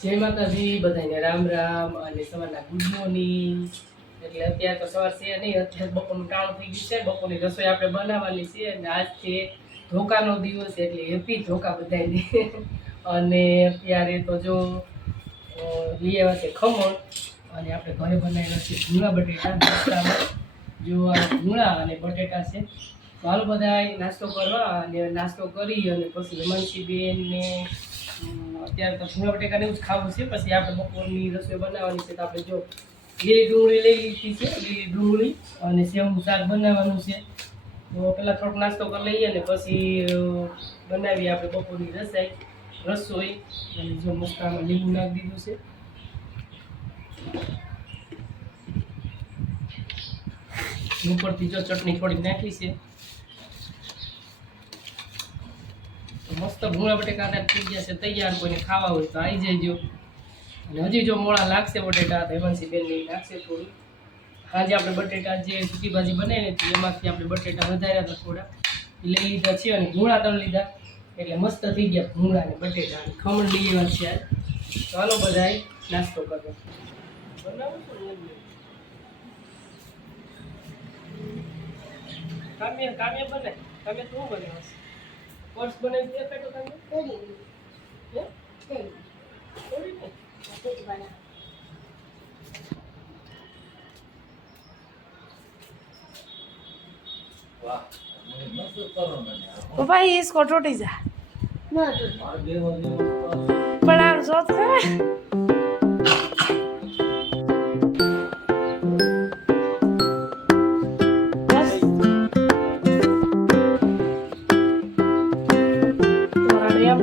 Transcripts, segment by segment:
જય માતાજી બધાને રામ રામ અને સવારના ગુડ મોર્નિંગ। એટલે અત્યારે તો સવાર છે નહીં, અત્યારે બપોરનું ટાણું થઈ ગયું છે। બપોરની રસોઈ આપણે બનાવવાની છે અને આજ છે ધોકાનો દિવસ, એટલે હેપી ધોકા બધાને। અને અત્યારે તો જો લઈ આવ્યા છે ખમણ અને આપણે ઘરે બનાવેલા છે ભૂંગળા બટેટા। જો આ ભૂંગળા અને બટેટા છે, તો હાલ બધા નાસ્તો કરવા અને નાસ્તો કરી અને પછી હેમાંશી બેન ને અત્યારે તો ભૂંગળા બટેકાને એવું જ ખાવું છે। પછી આપણે બપોરની રસોઈ બનાવવાની છે, તો આપણે જો લીલી ડુંગળી લઈ લીધી છે, લીલી ડુંગળી અને સેવનું શાક બનાવવાનું છે। તો પહેલાં થોડોક નાસ્તો કરી લઈએ અને પછી બનાવીએ આપણે બપોરની રસોઈ। અને જો મસ્ત આમાં લીંબુ નાખી દીધું છે, ઉપરથી જો ચટણી થોડીક નાખી છે। મસ્ત ભૂંગળા બટેકા થઈ ગયા છે તૈયાર। કોઈને ખાવા હોય તો આવી જજો। અને હજી જો મોળા લાગશે બટેટા તો હેમાંશી બેન લઈ નાખશે થોડું। આજે આપણે બટેટા જે સૂકી ભાજી બનાવીને હતી એમાંથી આપણે બટેટા વધાર્યા હતા, થોડા લઈ લીધા છે અને ભૂંગળા તળી લીધા, એટલે મસ્ત થઈ ગયા ભૂંગળા અને બટેટા અને ખમણ લઈ આવ્યા છે આજ। તો હાલો બધાએ નાસ્તો કરો। કામ્ય કામ્ય બને કામ્ય તો હું બનાવશ કોર્સ બનાવી દે પેટો કામ્ય થોડી હે થોડી ને થોડી બના। वाह पापा ये इसको टूटी जा पर आप सोच रहे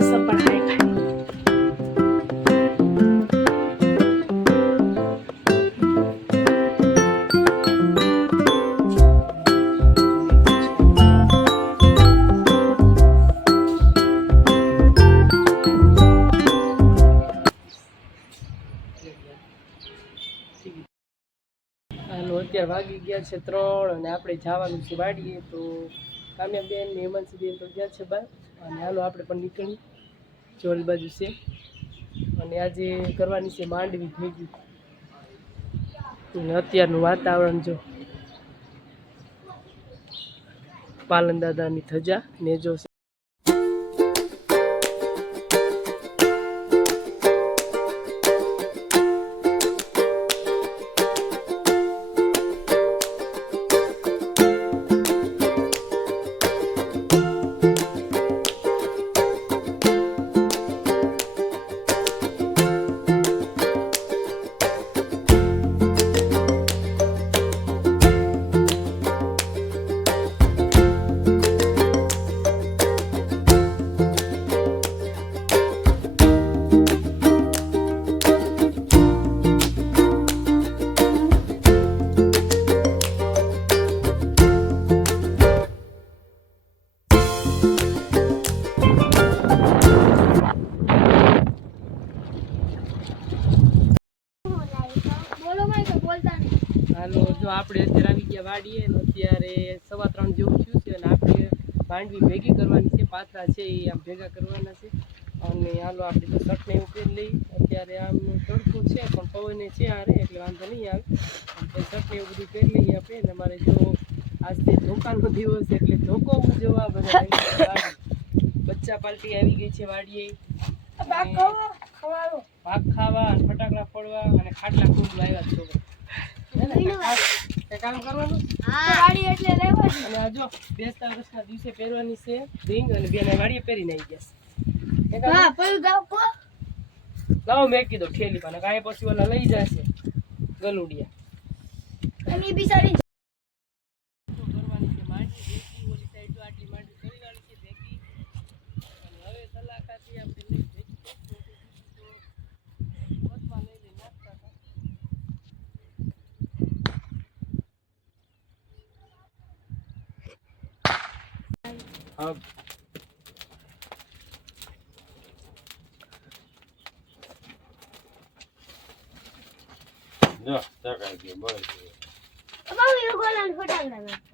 सब पढ़ाई હાલો અત્યારે વાગી ગયા છે 3 અને આપણે જવાનું છે વાડીએ। તો કામ્યાબેન ને હેમાંશીબેન તો ગયા છે બહાર અને હાલો આપણે પણ નીકળી ચોરી બાજુ છે। અને આજે કરવાની છે માંડવી ભેગી અને અત્યારનું વાતાવરણ જો પાલન દાદાની ધજા ને જો હાલો જો આપણે અત્યારે આવી ગયા વાડીએ અને અત્યારે 3:15 જેવું થયું છે અને આપણે માંડવી ભેગી કરવાની છે। પાથરા છે એ આમ ભેગા કરવાના છે અને હાલો આપણે તો શર્ટને એવું પહેરી લઈ। અત્યારે આમ તડકું છે પણ પવને છે આરે એટલે વાંધો નહીં આવે, શર્ટને એવું બધું પહેરી લઈએ આપણે। અને અમારે જો આજથી ધોકાનો દિવસ એટલે ધોકો ઉજવવા બધા બચ્ચા પાર્ટી આવી ગઈ છે વાડીએ, ભાગ ખાવા અને ફટાકડા ફોડવા અને ખાટલા ખૂબ લાવ્યા છોકરા કામ કરવાનું અને આ જો બેસતા વર્ષના દિવસે પહેરવાની છે રીંગ અને બેન વાડીએ પહેરીને આવી ગયા છે। લાવો મેં કીધું ઠેલી પણ કાંઈ પછી ઓલા લઈ જશે ગલુડિયા। अब જો તકાઈ ગયો બસ બાબા એ ગોલાન ફટાકડા નાખો।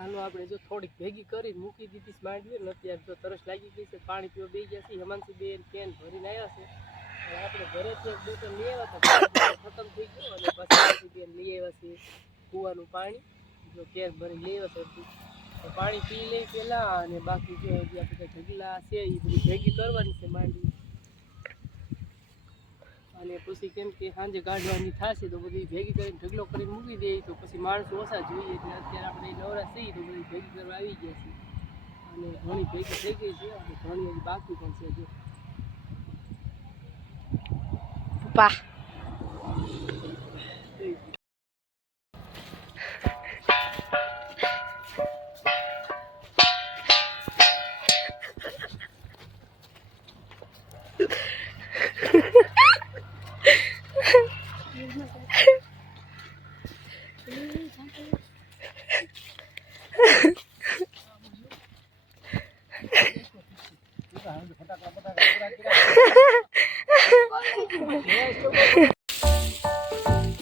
હાલો આપણે જો થોડીક ભેગી કરી મૂકી દીધી છે માંડવી ને અત્યારે જો તરસ લાગી ગઈ છે પાણી પીવા બેસી ગયા છે હેમાંશી બેન કેન ભરીને આવ્યા છે અને આપણે ઘરેથી એક બોટલ લઈ આવ્યા હતા ખતમ થઈ ગયો અને પછી બેન લઈ આવ્યા છે કૂવાનું પાણી જો કેન ભરી લઈ આવ્યા છે તો પાણી પી લઈ પહેલાં અને બાકી જો હજી આપણે ઢગલા છે એ બધી ભેગી કરવાની છે માંડવી અને પછી કેમ કે સાંજે કાઢવાની થશે તો બધી ભેગી કરીને ઢગલો કરીને મૂકી દઈએ તો પછી માણસો ઓછા જોઈએ એટલે અત્યારે આપણે નવરા છીએ તો બધી ભેગી કરવા આવી ગયા છે અને ઘણી ભેગી થઈ ગઈ છે અને ઘણી હજી બાકી પણ છે જો પપ્પા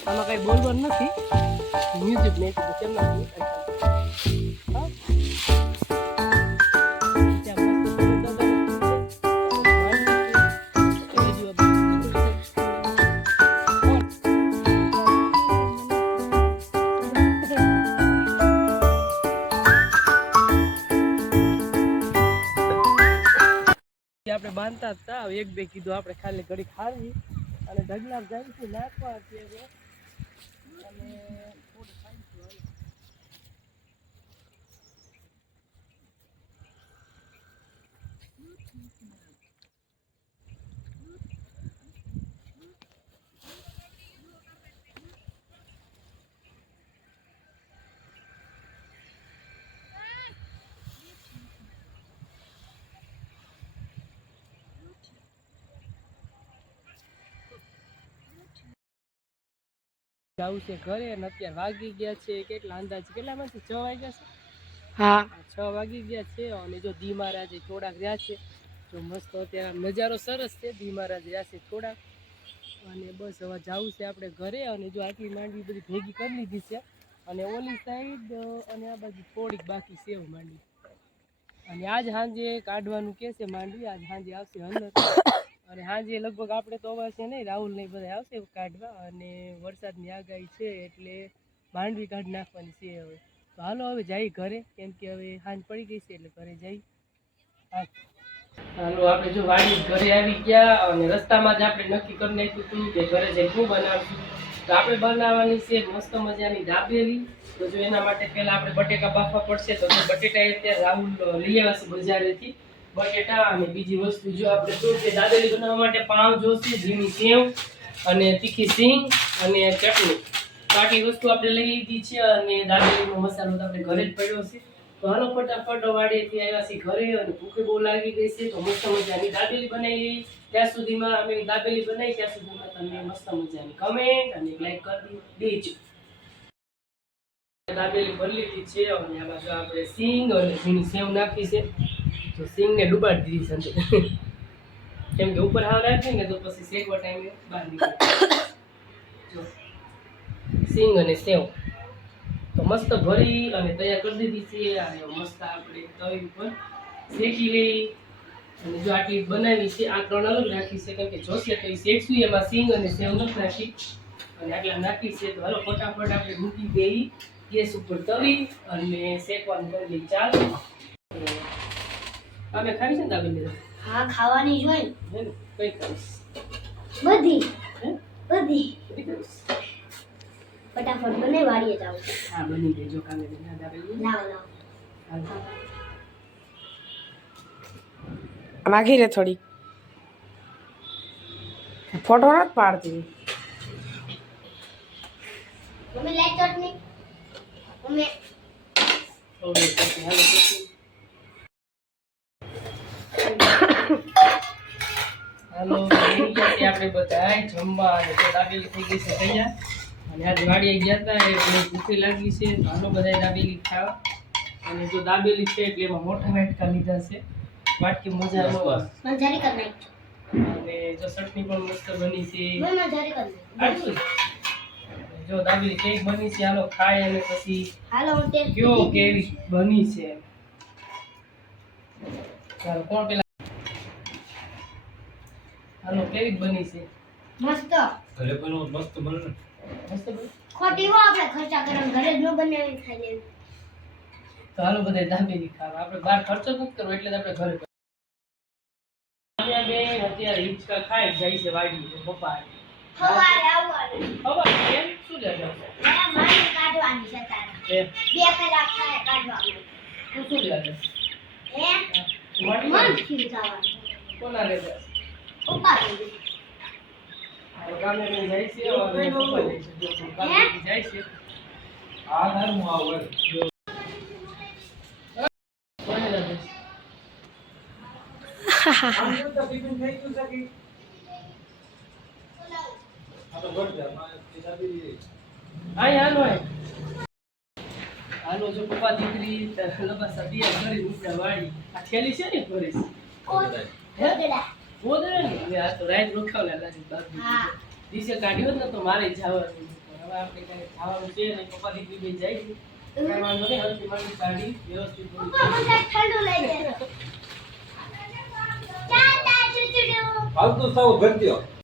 આમાં કઈ બોલવાનું નથી મ્યુઝિક નહીં તો કેમ નાખી આપણે બાંધતા હતા એક બે કીધું આપણે ખાલી ઘડી ખાવી અને ઢગલા જઈશું નાખવા અત્યારે અને થોડું ખાઈશું જવું છે ઘરે અને અત્યારે વાગી ગયા છે કેટલા અંદાજે કેટલામાંથી 6 વાગ્યા છે હા 6 વાગી ગયા છે અને જો દી મહારાજે થોડાક રહ્યા છે જો મસ્ત અત્યારે નજારો સરસ છે દી મહારાજ રહ્યા છે થોડાક અને બસ હવે જવું છે આપણે ઘરે અને જો આટલી માંડવી બધી ભેગી કરી લીધી છે અને ઓલી સાઈડ અને આ બાજુ થોડીક બાકી છે માંડવી અને આજ સાંજે કાઢવાનું કે છે માંડવી આજ સાંજે આવશે હલર અને સાંજે લગભગ આપણે તો અવાશે નહીં રાહુલ નહીં બધા આવશે કાઢવા અને વરસાદની આગાહી છે એટલે માંડવી કાઢી નાખવાની છે હવે તો હાલો હવે જઈ ઘરે કેમ કે હવે સાંજ પડી ગઈ છે એટલે ઘરે જઈ હાલો આપણે જો વાડી ઘરે આવી ગયા અને રસ્તામાં જ આપણે નક્કી કરી નાખ્યું હતું કે ઘરે જઈ શું બનાવશું તો આપણે બનાવવાની છે મસ્ત મજાની દાબેલી તો જો એના માટે પહેલાં આપણે બટેકા બાફવા પડશે તો બટેટા અત્યારે રાહુલ લઈ આવ્યા છે બજારેથી બટેટા અને બીજી વસ્તુ જો આપણે શું છે દાબેલી બનાવવા માટે પાઉં જોશે ઝીણી સેવ અને તીખી સિંગ અને ચટણી બાકી વસ્તુ આપણે લઈ લીધી છે અને દાબેલીનો મસાલો તો આપણે ઘરે જ પડ્યો છે તો હાલો ફટાફટ વાડીએથી આવ્યા છીએ ઘરે અને ભૂખે બહુ લાગી ગઈ છે તો મસ્ત મજાની દાબેલી બનાવી લઈ ત્યાં સુધીમાં અમે દાબેલી બનાવી ત્યાં સુધીમાં તમને મસ્ત મજાની કમેન્ટ અને લાઈક કરી દેજો દાબેલી ભરી લીધી છે અને આ બાજુ આપણે સિંગ અને ઝીણી સેવ નાખી છે તો સિંગને ડૂબાડી દીધી છે કેમ કે ઉપર હાવ રાખી ને તો પછી શેકવા ટાઈમે બહાર નીકળે જો સિંગ અને સેવ તો મસ્ત ભરી અને તૈયાર કરી દીધી છે અને મસ્ત આપણે તવી ઉપર શેકી લઈ અને જો આટલી બનાવી છે આ 3 અલગ રાખી છે કેમ કે જોશે તો એ શેકશું એમાં સિંગ અને સેવ નથી નાખી અને આટલા નાખી છે તો હાલો ફટાફટ આપણે મૂકી દઈ ગેસ ઉપર તવી અને શેકવાનું કરી દઈ ચાલો અમે ખાવી છે ને દાબેલી હા ખાવાની જ હોય ને કઈ ખાવીશ બધી હે બધી બધી ખાવીશ ફટાફટ બને વાડીએ જાવ હા બની ગઈ જો કાલે ના દાબેલી લાવ લાવ નાખી રે થોડી ફોટો નથી પાડતી મમ્મી લાઈટ ચટણી મમ્મી થોડી પછી હાલો પછી હાલો આપણે બધા જમવા અને જો દાબેલી થઈ ગઈ છે તૈયાર અને આજે વાડીએ ગયા હતા એટલે ભૂખી લાગી છે તો હાલો બધા દાબેલી ખાવા અને જો દાબેલી છે એટલે એમાં મોટા વાટકા લીધા છે વાટકી મજા લો મંજારી કર નાખ અને જો ચટણી પણ મસ્ત બની છે મમ્મી મંજારી કર નાખ આટલું જો દાબેલી કેક બની છે, હાલો ખાય અને પછી હાલો હું ટેસ્ટ કયો કેવી બની છે. ચાલો કોણ પેલા હાલો કેવી બની છે? મસ્ત ઘરે બનાવો મસ્ત બને ને. મસ્ત બની. ખોટી હો આપણે ખર્ચા કરવાનું ઘરે જ ન બનાવી ખાઈ લેવું તો હાલો બધા દાબેલી ખાવા. આપણે બહાર ખર્ચો નથી કરવો એટલે જ આપણે ઘરે કરીએ. અહીંયા બેન અત્યારે હિંચકા ખાઈ જાય છે વાડીએ પપ્પા હારે. સવારે આવવાનું ખબર કેમ શું લેજો હે મારી કાઢવાની છે તારે એ 2 કલાક થાય કાઢવાનું તું શું લેજો હે વાડી મન થી જવાનું કોના લેજો પપ્પા ગામે લઈને જાય છે અને પપ્પા જાય છે. જો ગામે લઈને જાય છે. આ નરમ આવે. કોને લેજો આમ તો ટિફિન થઈ ગયું છે કે? આ તો ઘટ જા. માં દાબેલી. આય હાલો આય હાલો જો પપ્પા દીકરી લબા સદિયા કરી ઉપડા વાડી. આ થેલી છે ને ભરે છે ગોદડા બોદરે ને હવે આ તો રાત રોખાવલા લાગી બાજુ હા. દિશે કાઢ્યો ને તો મારે જવાનું હવે આપણે કઈ ખાવાનું છે ને પપ્પા દીકરી બે જાય છે કાંઈ વાંધો નહીં હલકી માંડી કાઢી વ્યવસ્થિત બધું પપ્પા મને ઠંડુ લઈ દે ચાલ ચૂચડું ફાલતુ સાવ ઘટ દ્યો.